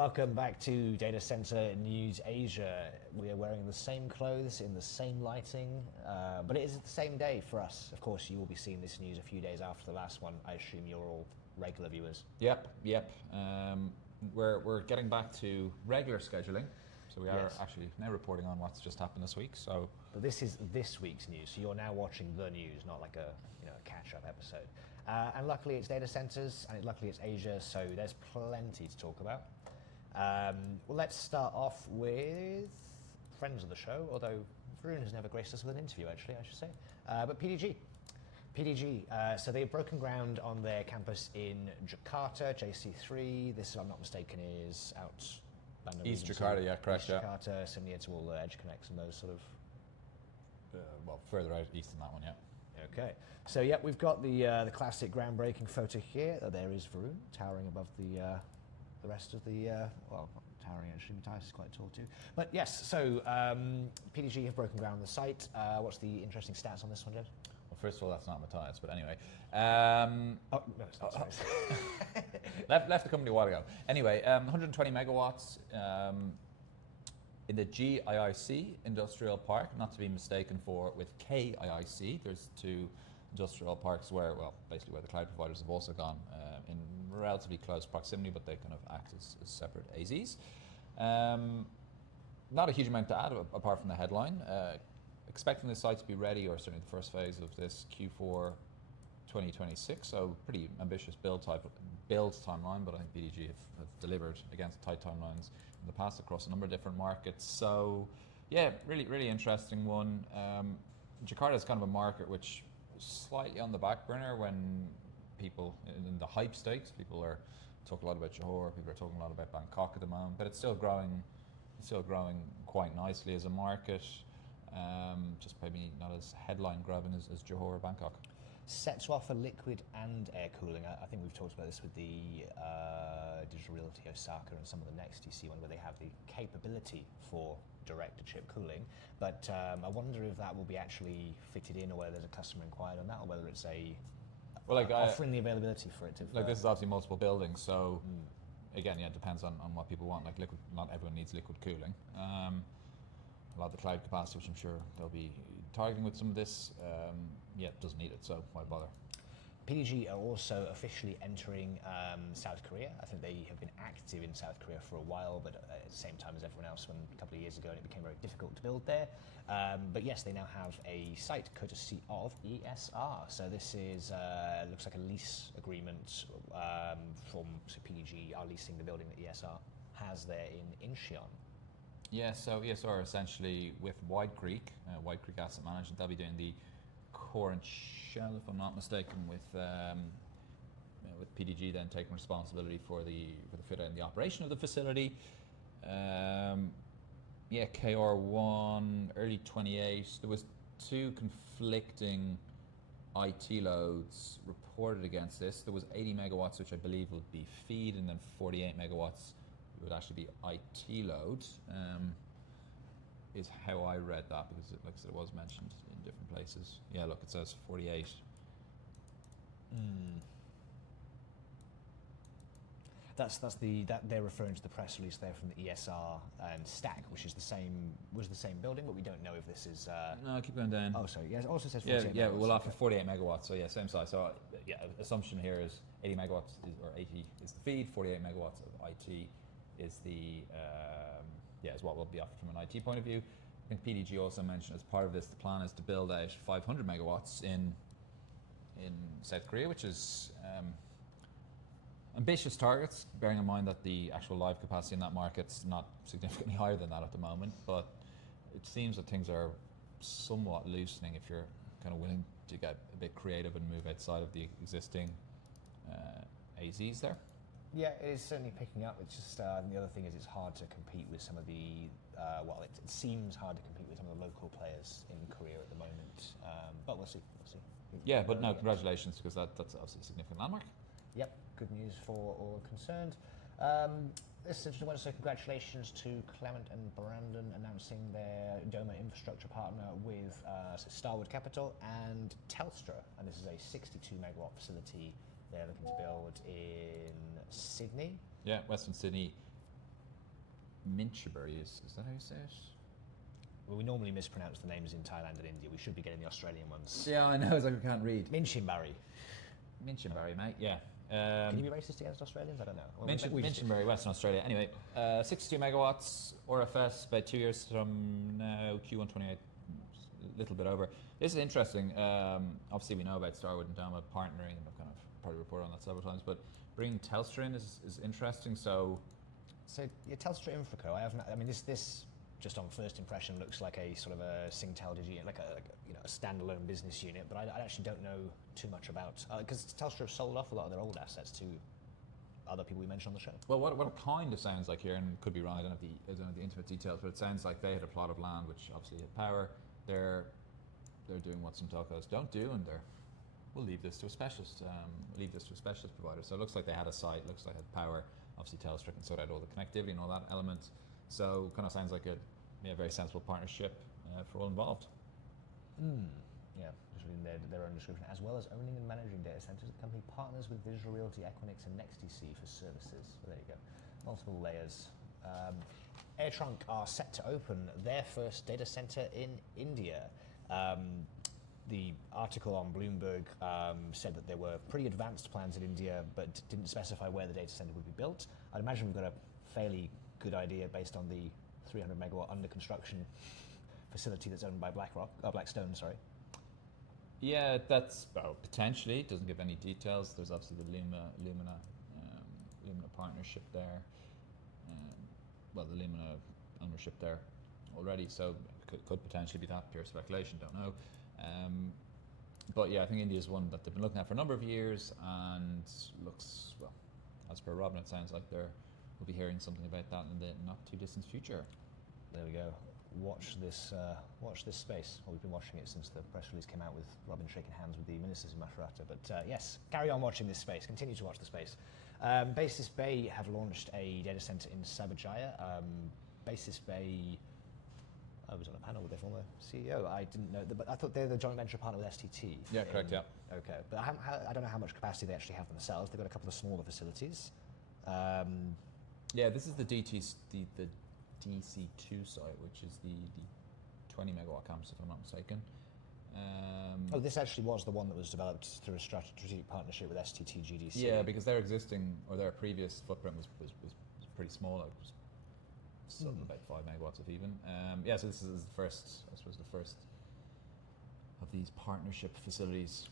Welcome back to Data Center News Asia. We are wearing the same clothes in the same lighting, but it is the same day for us. Of course, you will be seeing this news a few days after the last one. I assume you're all regular viewers. Yep. We're getting back to regular scheduling. So we are actually now reporting on what's just happened this week. But this is this week's news, so you're now watching the news, not like a catch-up episode. And luckily it's data centers, and luckily it's Asia, so there's plenty to talk about. Well, let's start off with friends of the show, although Varun has never graced us with an interview, actually, I should say. But PDG. So they've broken ground on their campus in Jakarta, JC3. This, if I'm not mistaken, is out East Jakarta, yeah, correct. East Jakarta, so near to all the edge connects and those sort of. Further out east than that one, yeah. Okay, so yeah, we've got the classic groundbreaking photo here. There is Varun towering above the rest of the well, not towering actually. Matthias is quite tall too. But yes, so PDG have broken ground on the site. What's the interesting stats on this one, James? Well, first of all, that's not Matthias, but anyway. Oh no, it's not. Sorry. left the company a while ago. Anyway, 120 megawatts in the 𝐸𝐸 industrial park, not to be mistaken with 𝐾IIC. There's two industrial parks where the cloud providers have also gone in relatively close proximity, but they kind of act as separate AZs. Not a huge amount to add apart from the headline. Expecting the site to be ready, or certainly the first phase of this Q4 2026, so pretty ambitious build timeline, but I think PDG have delivered against tight timelines in the past across a number of different markets. So yeah, really interesting one. Jakarta is kind of a market which is slightly on the back burner when people in the hype stakes, people are talking a lot about Johor, people are talking a lot about Bangkok at the moment, but it's still growing quite nicely as a market. Just maybe not as headline grabbing as Johor or Bangkok. Set to offer liquid and air cooling. I think we've talked about this with the Digital Realty Osaka and some of the next DC one, where they have the capability for direct-to-chip cooling. But I wonder if that will be actually fitted in, or whether there's a customer inquired on that, or whether it's offering the availability for it to. This is obviously multiple buildings, so again, it depends on what people want. Like liquid, not everyone needs liquid cooling. A lot of the cloud capacity, which I'm sure they'll be targeting with some of this, doesn't need it, so why bother? PDG are also officially entering South Korea. I think they have been active in South Korea for a while, but at the same time as everyone else, when a couple of years ago, and it became very difficult to build there. But yes, they now have a site courtesy of ESR. So this is looks like a lease agreement so PDG are leasing the building that ESR has there in Incheon. Yeah, so ESR essentially with White Creek Asset Management, they'll be doing the core and shell, if I'm not mistaken, with PDG then taking responsibility for the fit out and the operation of the facility. KR1 early 28. There was two conflicting IT loads reported against this. There was 80 megawatts, which I believe would be feed, and then 48 megawatts would actually be IT load, is how I read that, because like I said, it was mentioned in different places. Yeah, look, it says 48. That's they're referring to the press release there from the ESR and Stack, which is the same building, but we don't know if this is. No, keep going down. Oh, sorry. Yeah, it also says 48 megawatts. Yeah, we'll offer 48 megawatts. So yeah, same size. So assumption here is 80 megawatts or 80 is the feed, 48 megawatts of IT is is what will be offered from an IT point of view. I think PDG also mentioned as part of this, the plan is to build out 500 megawatts in South Korea, which is ambitious targets, bearing in mind that the actual live capacity in that market's not significantly higher than that at the moment. But it seems that things are somewhat loosening if you're kind of willing to get a bit creative and move outside of the existing AZs there. Yeah, it is certainly picking up. It's just the other thing is it's hard to compete with some of the it seems hard to compete with some of the local players in Korea at the moment. But we'll see. Yeah, but no, congratulations, because that's obviously a significant landmark. Yep, good news for all concerned. This is just want to say congratulations to Clement and Brandon announcing their Doma infrastructure partner with Starwood Capital and Telstra, and this is a 62 megawatt facility they're looking to build in Sydney. Yeah, Western Sydney. Minchinbury, is that how you say it? Well, we normally mispronounce the names in Thailand and India. We should be getting the Australian ones. Yeah, I know, it's like we can't read. Minchinbury. Minchinbury, mate, yeah. Can you be racist against Australians? I don't know. Well, Minchinbury, Western Australia. Anyway, 62 megawatts, RFS, about 2 years from now, Q1 28, a little bit over. This is interesting. Obviously, we know about Starwood and Doma partnering, and I've kind of probably reported on that several times, but bringing Telstra in is interesting. So yeah, Telstra Infraco. I mean, this just on first impression looks like a sort of a Singtel like a standalone business unit, but I actually don't know too much about, because Telstra have sold off a lot of their old assets to other people we mentioned on the show. Well, what it kind of sounds like here, and could be wrong, I don't have the intimate details, but it sounds like they had a plot of land which obviously had power. They're doing what some telcos don't do, and we'll leave this to a specialist. Provider. So it looks like they had a site, looks like they had power. Obviously, Telstra can sort out all the connectivity and all that element. So kind of sounds like a very sensible partnership for all involved. Yeah, just reading their own description. As well as owning and managing data centers, the company partners with Digital Realty, Equinix, and NextDC for services. So there you go, multiple layers. AirTrunk are set to open their first data center in India. The article on Bloomberg said that there were pretty advanced plans in India, but didn't specify where the data center would be built. I'd imagine we've got a fairly good idea based on the 300 megawatt under construction facility that's owned by Blackstone. Sorry. Yeah, that's potentially. It doesn't give any details. There's obviously the Lumina partnership there. The Lumina ownership there already, so it could potentially be that. Pure speculation, don't know. But yeah, I think India is one that they've been looking at for a number of years, and looks, well, as per Robin, it sounds like we'll be hearing something about that in the not too distant future. There we go. Watch this space. Well, we've been watching it since the press release came out with Robin shaking hands with the ministers in Maharashtra. But yes, carry on watching this space. Continue to watch the space. Basis Bay have launched a data center in Sabajaya. Basis Bay, I was on a panel with their former CEO. I didn't know, but I thought they're the joint venture partner with STT. Yeah, correct, yeah. Okay, but I don't know how much capacity they actually have themselves. They've got a couple of smaller facilities. Yeah, this is the DC2 site, which is the 20 megawatt campus, if I'm not mistaken. This actually was the one that was developed through a strategic partnership with STT GDC. Yeah, because their existing, or their previous footprint was pretty small. It was something about 5 megawatts if even. Yeah, so this is the first of these partnership facilities.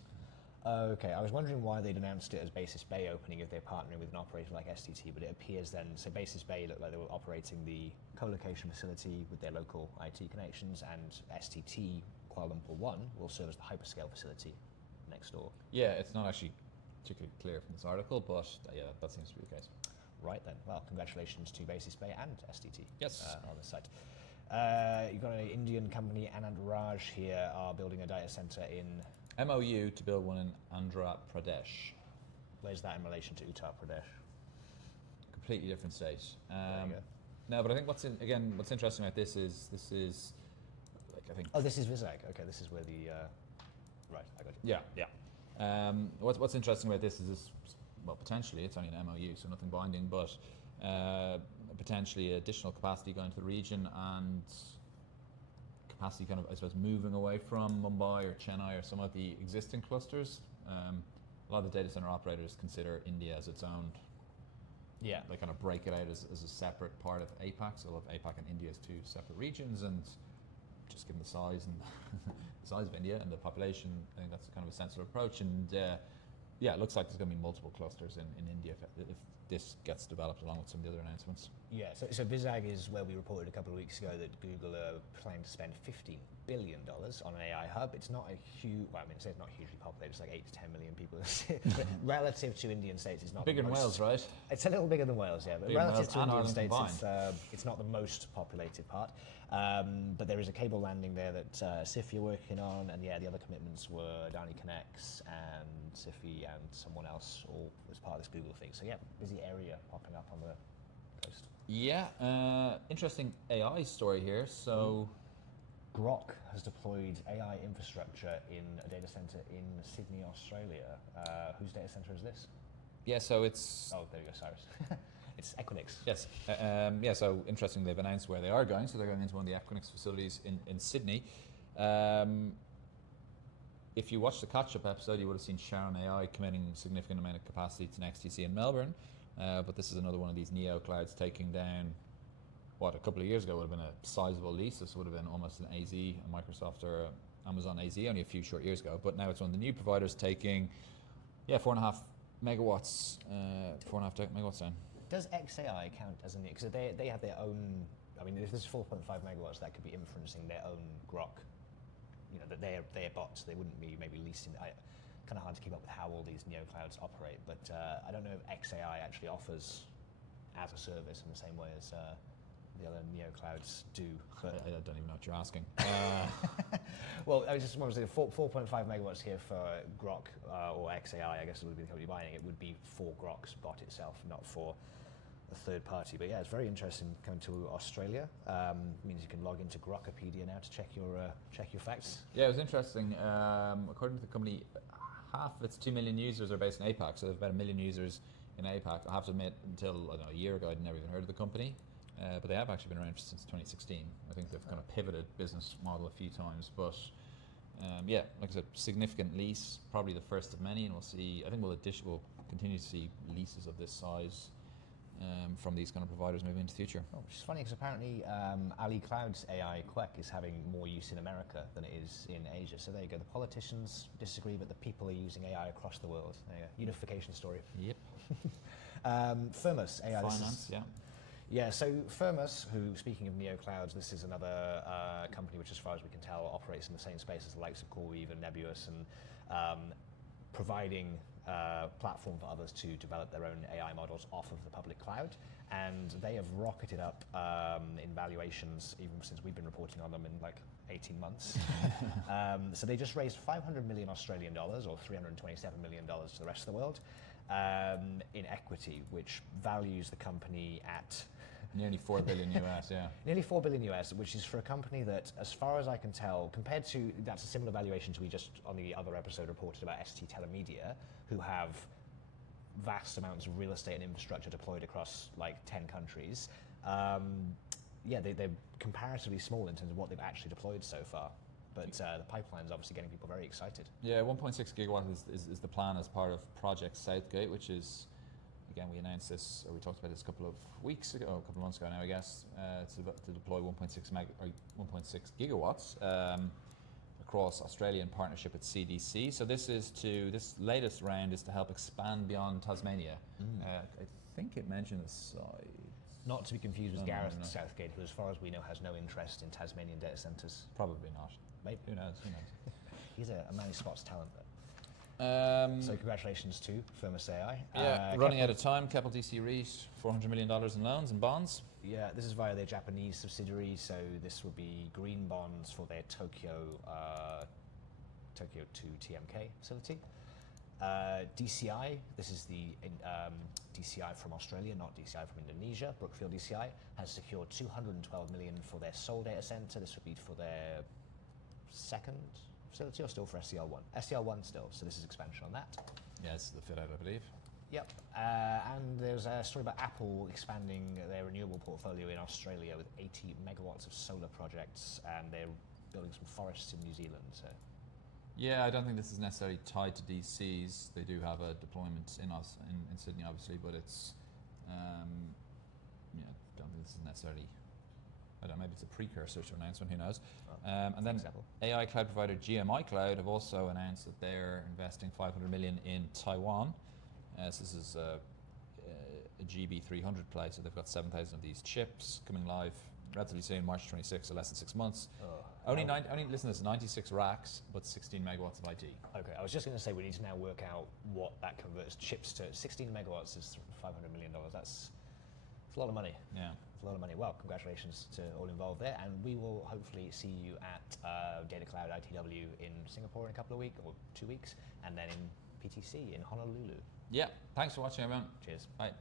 Okay, I was wondering why they'd announced it as Basis Bay opening if they're partnering with an operator like STT, but it appears then, so Basis Bay looked like they were operating the co-location facility with their local IT connections, and STT Kuala Lumpur 1 will serve as the hyperscale facility next door. Yeah, it's not actually particularly clear from this article, but yeah, that seems to be the case. Right then, well, congratulations to Basis Bay and STT. Yes. On this site. You've got an Indian company, Anand Raj here, are building a data center in... MOU to build one in Andhra Pradesh. Where's that in relation to Uttar Pradesh? Completely different state. There you go. No, but I think what's interesting about this is like, I think. Oh, this is Vizag. Okay, this is where the. Right, I got you. Yeah. What's interesting about this is potentially it's only an MOU, so nothing binding, but potentially additional capacity going to the region and capacity kind of, I suppose, moving away from Mumbai or Chennai or some of the existing clusters. A lot of the data center operators consider India as its own. Yeah. They kind of break it out as a separate part of APAC. So of APAC and India as two separate regions, and just given the size and the size of India and the population, I think that's kind of a sensible approach. And yeah, it looks like there's going to be multiple clusters in India if this gets developed along with some of the other announcements. Yeah, so Vizag is where we reported a couple of weeks ago that Google are planning to spend $15 billion on an AI hub. It's not a huge, well, I mean, it's not hugely populated, it's like 8 to 10 million people. But relative to Indian states, it's not bigger than Wales, right? It's a little bigger than Wales, yeah, but relative to Indian states, it's not the most populated part. But there is a cable landing there that SIFI are working on, and yeah, the other commitments were Adani Connects and SIFI and someone else, all as part of this Google thing. So yeah, busy area popping up on the coast. Yeah, interesting AI story here. So, Groq has deployed AI infrastructure in a data center in Sydney, Australia. Whose data center is this? Yeah, so it's... Oh, there you go, Cyrus. It's Equinix. Yes. Yeah, so interesting, they've announced where they are going. So they're going into one of the Equinix facilities in Sydney. If you watched the Catchup episode, you would have seen Sharon AI committing a significant amount of capacity to NextDC in Melbourne. But this is another one of these neo clouds taking down what a couple of years ago would have been a sizable lease. This would have been almost an AZ, a Microsoft or Amazon AZ, only a few short years ago. But now it's one of the new providers taking, 4.5 megawatts, 4.5 megawatts down. Does XAI count as a because they have their own? I mean, if this is 4.5 megawatts, that could be inferencing their own Groq. You know, that they're bots. They wouldn't be maybe leasing. Kind of hard to keep up with how all these neo clouds operate. But I don't know if XAI actually offers as a service in the same way as the other neo clouds do. But I don't even know what you're asking. Well, I just want to say 4.5 megawatts here for Groq or XAI. I guess it would be the company buying it. Would be for Groq's bot itself, not for a third party. But yeah, it's very interesting coming to Australia. Means you can log into Groqipedia now to check your facts. Yeah, it was interesting. According to the company, half of its 2 million users are based in APAC, so there's about 1 million users in APAC. I have to admit, until I don't know, a year ago, I'd never even heard of the company. But they have actually been around since 2016. I think they've kind of pivoted business model a few times, but yeah, like I said, significant lease, probably the first of many, and we'll see. I think we'll continue to see leases of this size from these kind of providers moving into the future. Oh, which is funny because apparently Ali Cloud's AI 𝐞𝐫 is having more use in America than it is in Asia. So there you go. The politicians disagree, but the people are using AI across the world. There you go. Unification story. Yep. Firmus AI. Finance, yeah. Yeah, so Firmus, who, speaking of neo-clouds, this is another company which, as far as we can tell, operates in the same space as the likes of 𝐜𝐤 and Nebius, and providing a platform for others to develop their own AI models off of the public cloud. And they have rocketed up in valuations, even since we've been reporting on them in like 18 months. So they just raised 500 million Australian dollars, or $327 million to the rest of the world, in equity, which values the company at Nearly 4 billion US, yeah. nearly 4 billion US, which is for a company that, as far as I can tell, compared to, that's a similar valuation to we just on the other episode reported about 𝐷CI, who have vast amounts of real estate and infrastructure deployed across like 10 countries. Yeah, they're comparatively small in terms of what they've actually deployed so far. But the pipeline is obviously getting people very excited. Yeah, 1.6 gigawatt is the plan as part of Project 𝐬𝐸, which is, again, we announced this, or we talked about this a couple of months ago now, I guess, to deploy 1.6 gigawatts across Australia in partnership with CDC. So this latest round is to help expand beyond Tasmania. I think it mentioned the size. Not to be confused with Gareth Southgate, who, as far as we know, has no interest in Tasmanian data centres. Probably not. Maybe. Who knows? He's a man who spots talent, though. So congratulations to Firmus AI. Yeah, running out of time, Capital DC REIT, $400 million in loans and bonds. Yeah, this is via their Japanese subsidiary, so this will be green bonds for their Tokyo 2 𝐇𝐚𝐭 facility. DCI, this is the DCI from Australia, not DCI from Indonesia. Brookfield DCI has secured 212 million for their Seoul data center. This would be for their second facility, or still for SCL1? SCL1 still, so this is expansion on that. Yeah, it's the fit out, I believe. Yep, and there's a story about Apple expanding their renewable portfolio in Australia with 80 megawatts of solar projects, and they're building some forests in New Zealand. So. Yeah, I don't think this is necessarily tied to DCs. They do have a deployment in Sydney, obviously, but it's, I don't think this is necessarily, I don't know, maybe it's a precursor to an announcement, who knows. And then AI cloud provider 𝐺MI have also announced that they're investing 500 million in Taiwan. So this is a GB300 play, so they've got 7,000 of these chips coming live relatively soon, March 26, so less than 6 months. Only listen, there's 96 racks, but 16 megawatts of IT. Okay, I was just going to say we need to now work out what that converts chips to. 16 megawatts is $500 million. That's a lot of money. Yeah. It's a lot of money. Well, congratulations to all involved there, and we will hopefully see you at Data Cloud ITW in Singapore in a couple of weeks, or 2 weeks, and then in PTC in Honolulu. Yeah, thanks for watching, everyone. Cheers. Bye.